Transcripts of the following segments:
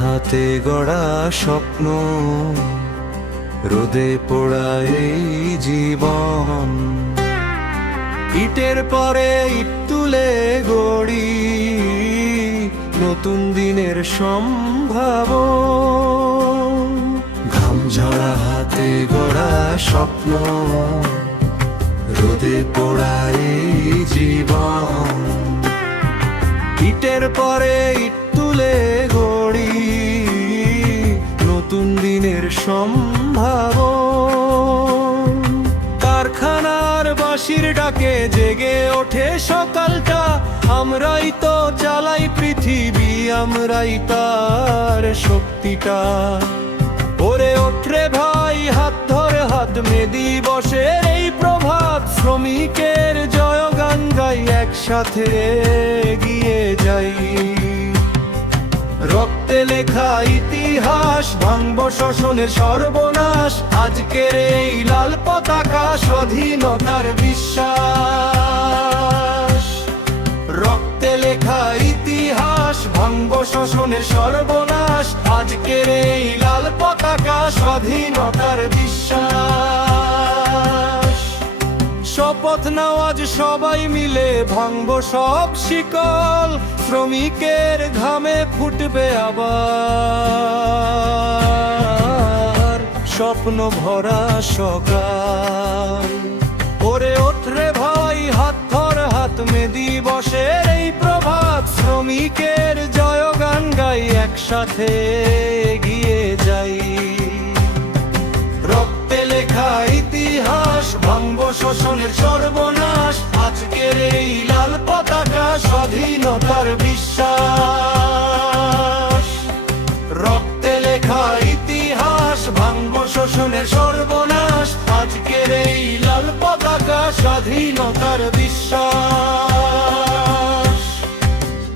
হাতে গড়া স্বপ্ন, রোদে পোড়া এই জীবন। ইটের পরে ইট তুলে গড়ি নতুন দিনের সম্ভাবন। ঘাম ঝরা হাতে গড়া স্বপ্ন, রোদে পোড়া এই জীবন। ইটের পরে ইট তুলে গড়ি নতুন দিনের সম্ভাবন। কারখানার বাঁশির ডাকে জেগে ওঠে সকালটা, আমরাই তো চালাই পৃথিবী, আমরাই তার শক্তিটা। ওরে ওঠরে ভাই হাত ধরে হাত, মে দিবসের এই প্রভাত, শ্রমিকের জয়গান গাই, একসাথে এগিয়ে যাই। রক্তে লেখা ইতিহাস, ভাঙব শোষণের সর্বনাশ, আজকের এই লাল পতাকা স্বাধীনতার বিশ্বাস। রক্তে লেখা ইতিহাস, ভাঙব শোষণের সর্বনাশ, আজকের এই লাল পতাকা স্বাধীনতার বিশ্বাস। শপথ নাও আজ সবাই মিলে, ভাঙব সব শিকল, শ্রমিকের ঘামে ফুটবে আবার স্বপ্ন ভরা সকাল। ওরে ওঠরে ভাই হাত ধর হাত, মে দিবসের এই প্রভাত, শ্রমিকের জয়গান গাই, একসাথে এগিয়ে যাই। রক্তে লেখা ইতিহাস, ভাঙব শোষণের সর্বনাশ, আজকের এই লাল পতাকা স্বাধীনতার বিশ্বাস। রক্তে লেখা ইতিহাস, ভাঙব শোষণের সর্বনাশ, আজকের এই লাল পতাকা স্বাধীনতার বিশ্বাস।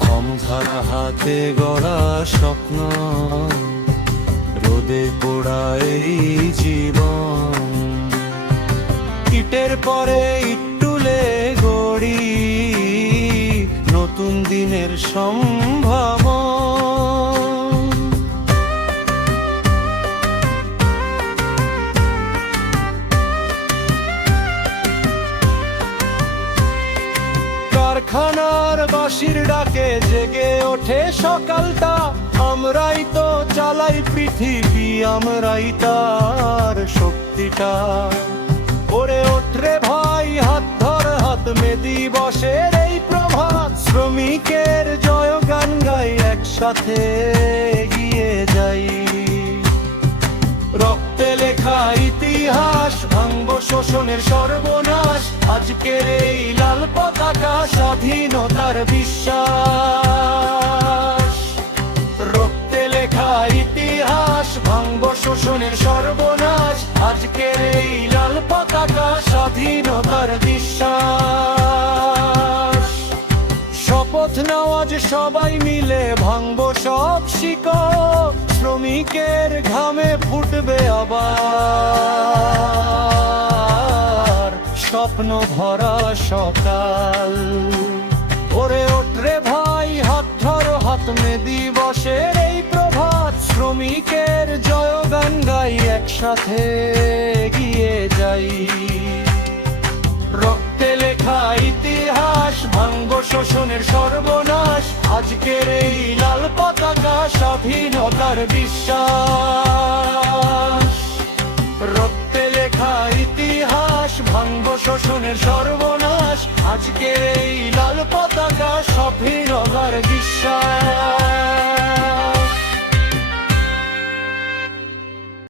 ঘাম ঝরা হাতে গড়া স্বপ্ন, রোদে পোড়া এই জীবন। ইটের পরে ইট তুলে গড়ি নতুন দিনের সম্ভাবন। কারখানার বাঁশির ডাকে জেগে ওঠে সকালটা, আমরাই তো চালাই পৃথিবী, আমরাই তার শক্তিটা। ওরে ওঠরে ভাই হাত ধর হাত, মে দিবসের এই প্রভাত, শ্রমিকের জয়গান গাই, একসাথে এগিয়ে যাই। রক্তে লেখা ইতিহাস, ভাঙব শোষণের সর্বনাশ, আজকের এই লাল পতাকা স্বাধীনতার বিশ্বাস। রক্তে লেখা ইতিহাস, ভাঙব শোষণের সর্বনাশ, আজকের এই লাল পতাকা স্বাধীনতার বিশ্বাস। শপথ নাও আজ সবাই মিলে, ভাঙব সব শিকল, শ্রমিকের ঘামে ফুটবে আবার স্বপ্ন ভরা সকাল। ওরে ওঠরে ভাই হাত ধর হাত, মে দিবসের এই প্রভাত, শ্রমিকের জয়গান গাই, একসাথে এগিয়ে যাই। রক্তে লেখা ইতিহাস, ভাঙব শোষণের সর্বনাশ, আজকের এই লাল পতাকা স্বাধীনতার বিশ্বাস। রক্তে লেখা ইতিহাস, ভাঙব শোষণের সর্বনাশ, আজকের এই লাল পতাকা স্বাধীনতার বিশ্বাস।